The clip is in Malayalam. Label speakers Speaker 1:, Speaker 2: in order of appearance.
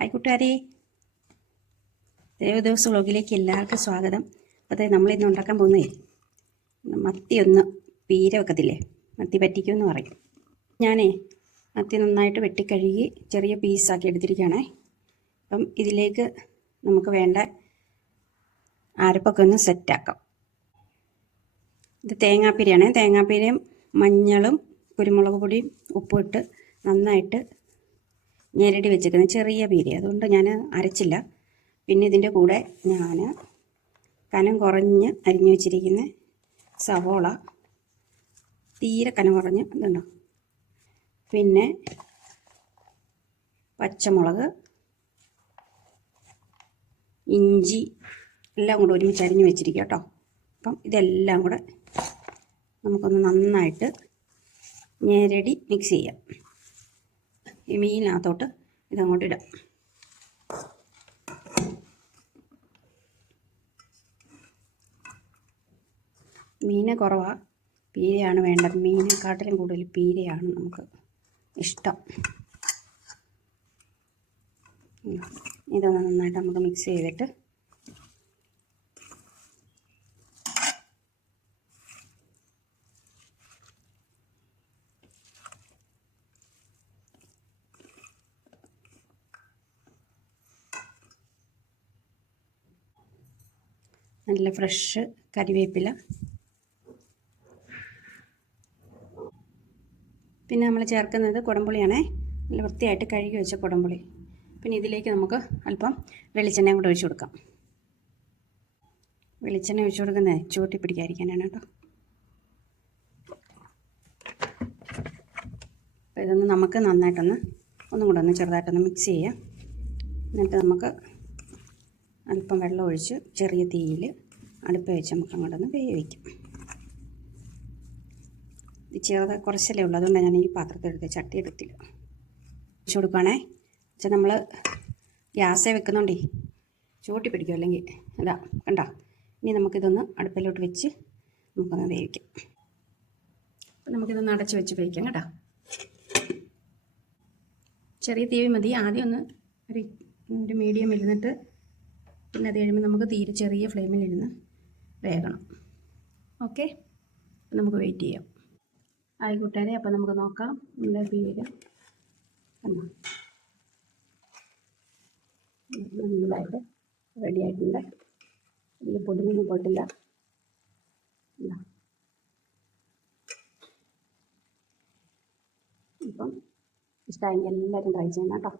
Speaker 1: ഹായ് കൂട്ടുകാരെ. ദേവദിവസ വ്ളോഗിലേക്ക് എല്ലാവർക്കും സ്വാഗതം. അപ്പോൾ നമ്മൾ ഇന്ന് ഉണ്ടാക്കാൻ പോകുന്നേ മത്തി ഒന്ന് പീര വെക്കത്തില്ലേ? മത്തി പറ്റിക്കുമെന്ന് പറയും. ഞാനേ മത്തി നന്നായിട്ട് വെട്ടിക്കഴുകി ചെറിയ പീസാക്കി എടുത്തിരിക്കുകയാണേ. അപ്പം ഇതിലേക്ക് നമുക്ക് വേണ്ട അരപ്പൊക്കെ ഒന്ന് സെറ്റാക്കാം. ഇത് തേങ്ങാപ്പീരയാണേ. തേങ്ങാപ്പീരയും മഞ്ഞളും കുരുമുളക് പൊടിയും ഉപ്പും ഇട്ട് നന്നായിട്ട് ഞെരടി വെച്ചേക്കുന്നത് ചെറിയ പീരി. അതുകൊണ്ട് ഞാൻ അരച്ചില്ല. പിന്നെ ഇതിന്റെ കൂടെ ഞാൻ കനം കുറഞ്ഞ് അരിഞ്ഞു വെച്ചിരിക്കുന്ന സവോള. തീരെ കനം കുറഞ്ഞ് ഇതുണ്ടോ? പിന്നെ പച്ചമുളക് ഇഞ്ചി എല്ലാം കൂടെ ഒരുമിച്ച് അരിഞ്ഞു വെച്ചിരിക്കുക കേട്ടോ. അപ്പം ഇതെല്ലാം കൂടെ നമുക്കൊന്ന് നന്നായിട്ട് നേരടി മിക്സ് ചെയ്യാം. ഈ മീനിനകത്തോട്ട് ഇതങ്ങോട്ട് ഇടാം. മീന് കുറവാണ് പീരയാണ് വേണ്ടത്. മീനെക്കാട്ടിലും കൂടുതൽ പീരയാണ് നമുക്ക് ഇഷ്ടം. ഇതൊന്ന് നന്നായിട്ട് നമുക്ക് മിക്സ് ചെയ്തിട്ട് നല്ല ഫ്രഷ് കരിവേപ്പില പിന്നെ നമ്മൾ ചേർക്കുന്നത് കുടംപുളിയാണേ. നല്ല വൃത്തിയായിട്ട് കഴുകി വെച്ച കുടംപുളി. പിന്നെ ഇതിലേക്ക് നമുക്ക് അല്പം വെളിച്ചെണ്ണയും കൂടെ ഒഴിച്ചു കൊടുക്കാം. വെളിച്ചെണ്ണ ഒഴിച്ചു കൊടുക്കുന്നത് ചൂട്ടി പിടിക്കാതിരിക്കാനാണ് കേട്ടോ. അപ്പോൾ ഇതൊന്ന് നമുക്ക് നന്നായിട്ടൊന്ന് ഒന്നും കൂടെ ഒന്ന് ചെറുതായിട്ടൊന്ന് മിക്സ് ചെയ്യാം. എന്നിട്ട് നമുക്ക് അല്പം വെള്ളം ഒഴിച്ച് ചെറിയ തീയിൽ അടുപ്പ് വെച്ച് നമുക്ക് അങ്ങോട്ടൊന്ന് വേവിക്കാം. ചെറുത് കുറച്ചല്ലേ ഉള്ളൂ. അതുകൊണ്ടാണ് ഞാൻ ഈ പാത്രത്തിൽ എടുത്ത് ചട്ടി എടുത്തില്ല. ഒഴിച്ചു കൊടുക്കുകയാണേ വെച്ചാൽ നമ്മൾ ഗ്യാസേ വെക്കുന്നുണ്ടേ ചൂട്ടി പിടിക്കും അല്ലെങ്കിൽ അതാ കണ്ട? ഇനി നമുക്കിതൊന്ന് അടുപ്പിലോട്ട് വെച്ച് നമുക്കൊന്ന് വേവിക്കാം. അപ്പം നമുക്കിതൊന്ന് അടച്ച് വെച്ച് വേവിക്കാം കേട്ടോ. ചെറിയ തീവി മതി. ആദ്യം ഒന്ന് ഒരു മീഡിയം ഇരുന്നിട്ട് പിന്നെ അത് കഴിയുമ്പോൾ നമുക്ക് തീരെ ചെറിയ ഫ്ലെയിമിലിരുന്ന് വേകണം. ഓക്കെ? നമുക്ക് വെയിറ്റ് ചെയ്യാം. ആയി കൂട്ടുകാരെ അപ്പോൾ നമുക്ക് നോക്കാം. നമ്മുടെ പേര് നന്നായിട്ട് റെഡി ആയിട്ടുണ്ട്. ഇതിൽ പൊടിമൊന്നും പോയിട്ടില്ല. അപ്പം ഇഷ്ടമായെങ്കിൽ എല്ലാവരും ട്രൈ ചെയ്യണം കേട്ടോ.